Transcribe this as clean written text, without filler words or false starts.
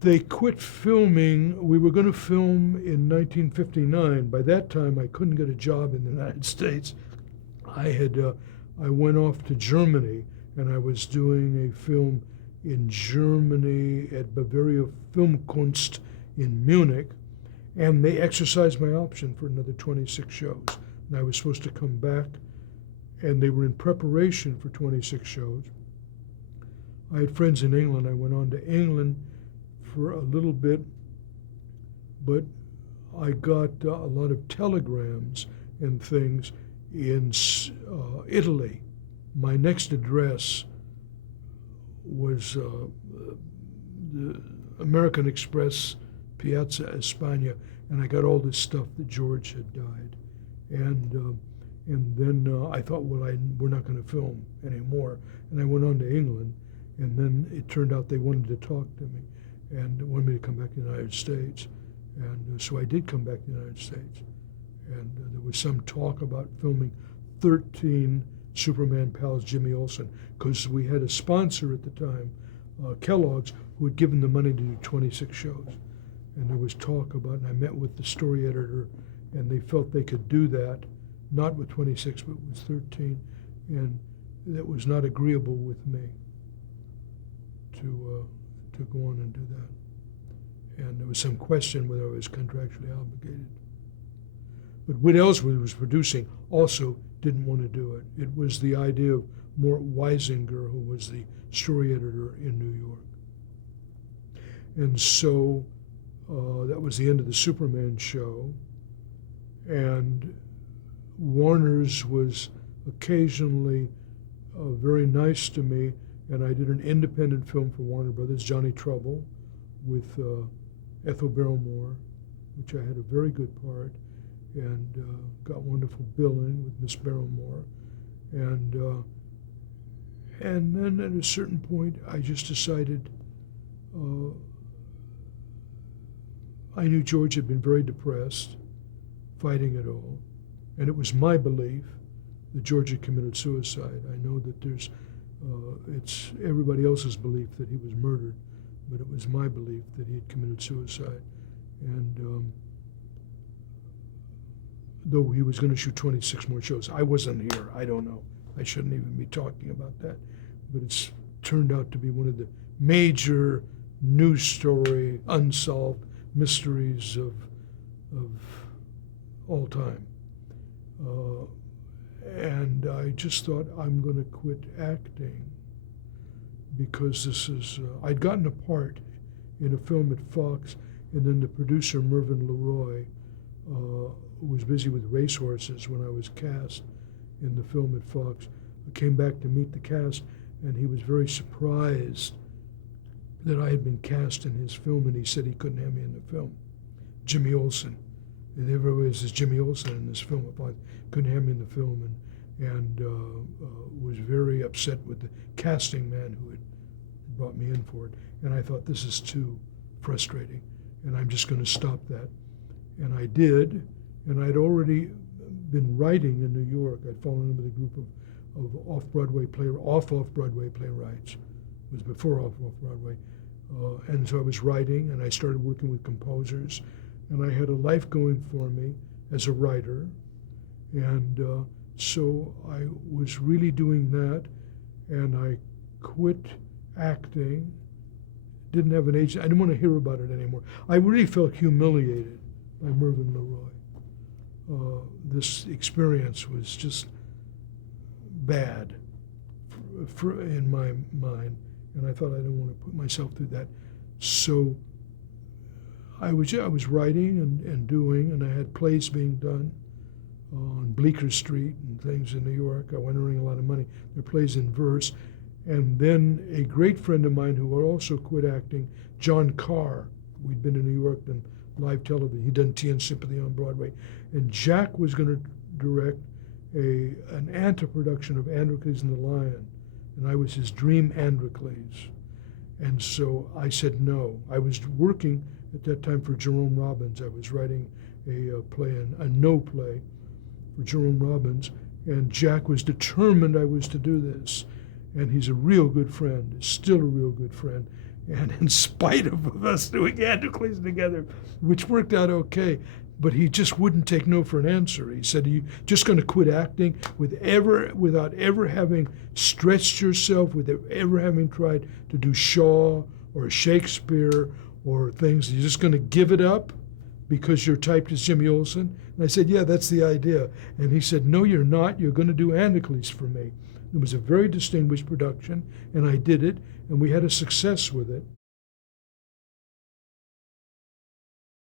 They quit filming. We were going to film in 1959. By that time, I couldn't get a job in the United States. I went off to Germany, and I was doing a film in Germany at Bavaria Filmkunst in Munich, and they exercised my option for another 26 shows. And I was supposed to come back, and they were in preparation for 26 shows. I had friends in England. I went on to England for a little bit, but I got a lot of telegrams and things in Italy. My next address was the American Express, Piazza España, and I got all this stuff that George had died. And then I thought, well, we're not going to film anymore. And I went on to England, and then it turned out they wanted to talk to me and wanted me to come back to the United States. And so I did come back to the United States. And there was some talk about filming 13 Superman pals, Jimmy Olsen, because we had a sponsor at the time, Kellogg's, who had given the money to do 26 shows. And there was talk about, and I met with the story editor, and they felt they could do that, not with 26, but with 13. And that was not agreeable with me to go on and do that. And there was some question whether I was contractually obligated. But Whit Ellsworth was producing also didn't want to do it. It was the idea of Mort Weisinger, who was the story editor in New York. And so that was the end of the Superman show. And Warner's was occasionally very nice to me, and I did an independent film for Warner Brothers, Johnny Trouble, with Ethel Barrymore, which I had a very good part, and got wonderful billing with Miss Barrymore. And then at a certain point, I just decided, I knew George had been very depressed, fighting it all, and it was my belief that George had committed suicide. I know that it's everybody else's belief that he was murdered, but it was my belief that he had committed suicide. And though he was going to shoot 26 more shows, I wasn't here. I don't know. I shouldn't even be talking about that. But it's turned out to be one of the major news story, unsolved mysteries of all time. And I just thought, I'm going to quit acting because this is, I'd gotten a part in a film at Fox, and then the producer, Mervyn LeRoy, was busy with racehorses when I was cast in the film at Fox. I came back to meet the cast, and he was very surprised that I had been cast in his film, and he said he couldn't have me in the film. Jimmy Olsen. There was this Jimmy Olsen in this film. If I couldn't have me in the film, and was very upset with the casting man who had brought me in for it. And I thought, this is too frustrating, and I'm just going to stop that. And I did, and I'd already been writing in New York. I'd fallen in with a group of off-Broadway playwrights. It was before off-Broadway. And so I was writing, and I started working with composers, and I had a life going for me as a writer. And so I was really doing that, and I quit acting, didn't have an agent. I didn't want to hear about it anymore. I really felt humiliated by Mervyn LeRoy. This experience was just bad in my mind, and I thought I didn't want to put myself through that. So I was writing and doing, and I had plays being done on Bleecker Street and things in New York. I went earning a lot of money. There were plays in verse. And then a great friend of mine who also quit acting, John Carr, we'd been in New York and live television. He'd done Tea and Sympathy on Broadway. And Jack was going to direct an anti-production of Androcles and the Lion. And I was his dream Androcles. And so I said no. I was working at that time for Jerome Robbins. I was writing a play, a no play for Jerome Robbins. And Jack was determined I was to do this. And he's a real good friend, still a real good friend. And in spite of us doing Androcles together, which worked out okay, but he just wouldn't take no for an answer. He said, "You just going to quit acting without ever having stretched yourself, without ever having tried to do Shaw or Shakespeare or things? You're just going to give it up because you're typed as Jimmy Olsen?" And I said, "Yeah, that's the idea." And he said, "No, you're not. You're going to do Androcles for me." It was a very distinguished production, and I did it, and we had a success with it.